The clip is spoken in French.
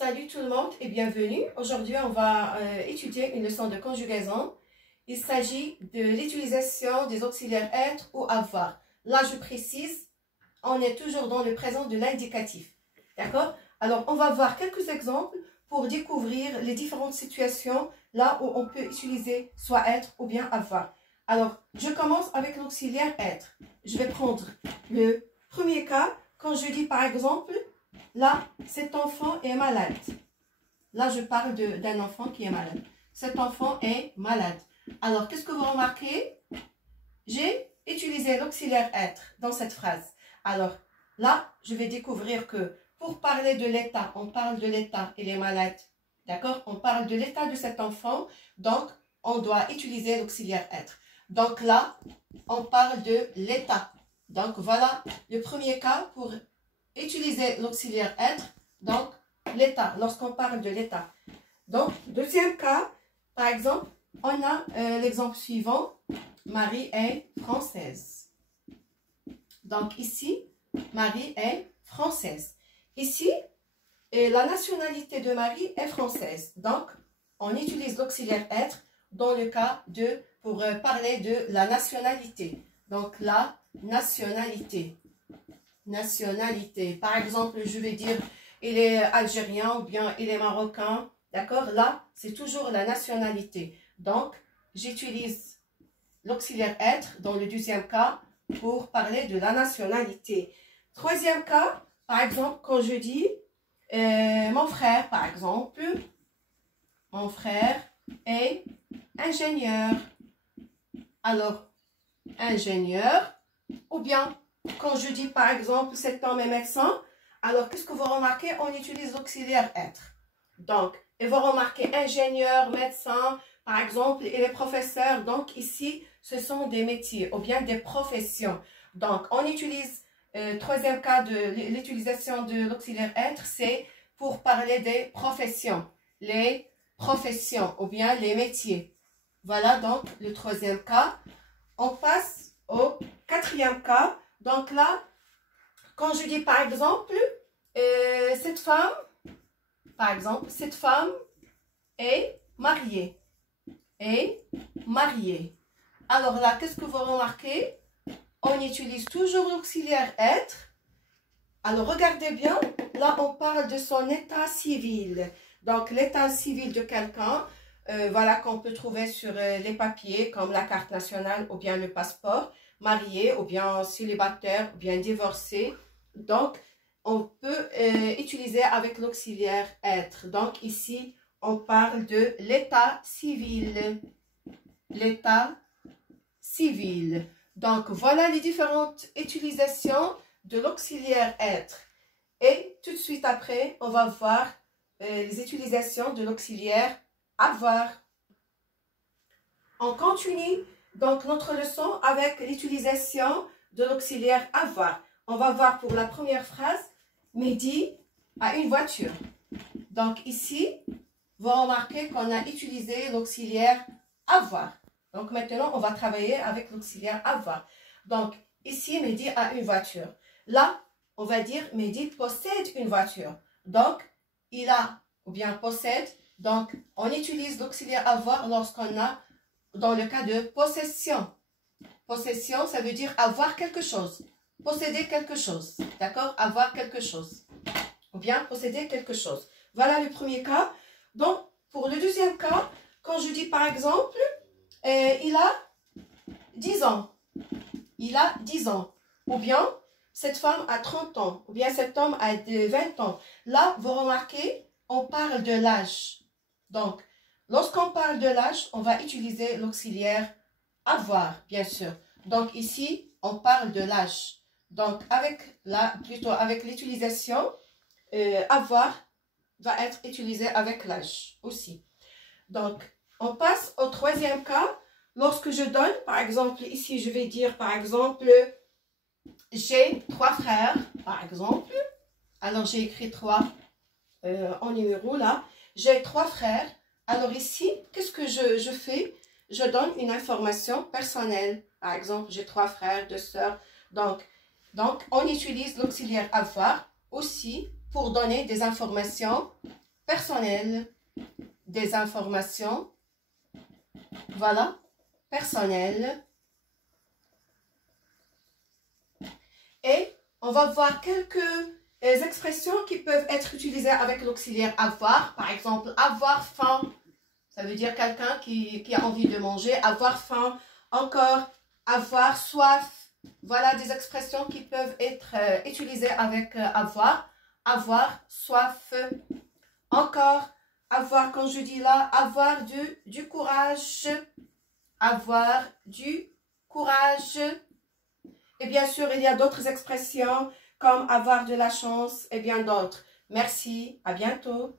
Salut tout le monde et bienvenue. Aujourd'hui, on va étudier une leçon de conjugaison. Il s'agit de l'utilisation des auxiliaires être ou avoir. Là, je précise, on est toujours dans le présent de l'indicatif. D'accord? Alors, on va voir quelques exemples pour découvrir les différentes situations là où on peut utiliser soit être ou bien avoir. Alors, je commence avec l'auxiliaire être. Je vais prendre le premier cas quand je dis par exemple, là, cet enfant est malade. Là, je parle d'un enfant qui est malade. Cet enfant est malade. Alors, qu'est-ce que vous remarquez? J'ai utilisé l'auxiliaire être dans cette phrase. Alors, là, je vais découvrir que pour parler de l'état, on parle de l'état, il est malade. D'accord? On parle de l'état de cet enfant. Donc, on doit utiliser l'auxiliaire être. Donc là, on parle de l'état. Donc, voilà le premier cas pour utiliser l'auxiliaire être. Donc, l'état, lorsqu'on parle de l'état. Donc, deuxième cas, par exemple, on a l'exemple suivant. Marie est française. Donc, ici, Marie est française. Ici, la nationalité de Marie est française. Donc, on utilise l'auxiliaire être dans le cas pour parler de la nationalité. Donc, la nationalité. Nationalité. Par exemple, je vais dire, il est algérien ou bien il est marocain. D'accord? Là, c'est toujours la nationalité. Donc, j'utilise l'auxiliaire être dans le deuxième cas pour parler de la nationalité. Troisième cas, par exemple, quand je dis mon frère, par exemple, mon frère est ingénieur. Alors, ingénieur, ou bien, quand je dis par exemple cet homme est médecin, alors qu'est-ce que vous remarquez? On utilise l'auxiliaire être. Donc, et vous remarquez ingénieur, médecin, par exemple, il est professeur. Donc, ici, ce sont des métiers ou bien des professions. Donc, on utilise, troisième cas de l'utilisation de l'auxiliaire être, c'est pour parler des professions. Les professions ou bien les métiers. Voilà donc le troisième cas. On passe au quatrième cas. Donc là, quand je dis par exemple, cette femme, par exemple, cette femme est mariée. Est mariée. Alors là, qu'est-ce que vous remarquez? On utilise toujours l'auxiliaire être. Alors regardez bien, là on parle de son état civil. Donc l'état civil de quelqu'un, voilà qu'on peut trouver sur les papiers comme la carte nationale ou bien le passeport, marié ou bien célibataire ou bien divorcé. Donc on peut utiliser avec l'auxiliaire être. Donc ici on parle de l'état civil. L'état civil. Donc voilà les différentes utilisations de l'auxiliaire être. Et tout de suite après, on va voir les utilisations de l'auxiliaire avoir. On continue donc notre leçon avec l'utilisation de l'auxiliaire avoir. On va voir pour la première phrase, Mehdi a une voiture. Donc ici, vous remarquez qu'on a utilisé l'auxiliaire avoir. Donc maintenant, on va travailler avec l'auxiliaire avoir. Donc ici, Mehdi a une voiture. Là, on va dire Mehdi possède une voiture. Donc, il a ou bien possède. Donc, on utilise l'auxiliaire avoir lorsqu'on a dans le cas de possession. Possession, ça veut dire avoir quelque chose. Posséder quelque chose. D'accord? Avoir quelque chose. Ou bien posséder quelque chose. Voilà le premier cas. Donc, pour le deuxième cas, quand je dis par exemple, il a 10 ans. Il a 10 ans. Ou bien, cette femme a 30 ans. Ou bien, cet homme a 20 ans. Là, vous remarquez, on parle de l'âge. Donc, lorsqu'on parle de l'âge, on va utiliser l'auxiliaire avoir, bien sûr. Donc, ici, on parle de l'âge. Donc, plutôt avec l'utilisation, avoir va être utilisé avec l'âge aussi. Donc, on passe au troisième cas. Lorsque je donne, par exemple, ici, je vais dire, par exemple, j'ai 3 frères, par exemple. Alors, j'ai écrit 3 en numéro, là. J'ai 3 frères. Alors, ici, qu'est-ce que je fais? Je donne une information personnelle. Par exemple, j'ai 3 frères, 2 sœurs. Donc, on utilise l'auxiliaire avoir aussi pour donner des informations personnel, des informations. Voilà, personnel. Et on va voir quelques expressions qui peuvent être utilisées avec l'auxiliaire avoir. Par exemple, avoir faim. Ça veut dire quelqu'un qui a envie de manger. Avoir faim. Encore, avoir soif. Voilà des expressions qui peuvent être utilisées avec avoir. Avoir soif. Encore, avoir, quand je dis là, avoir du courage. Avoir du courage. Et bien sûr, il y a d'autres expressions comme avoir de la chance et bien d'autres. Merci, à bientôt.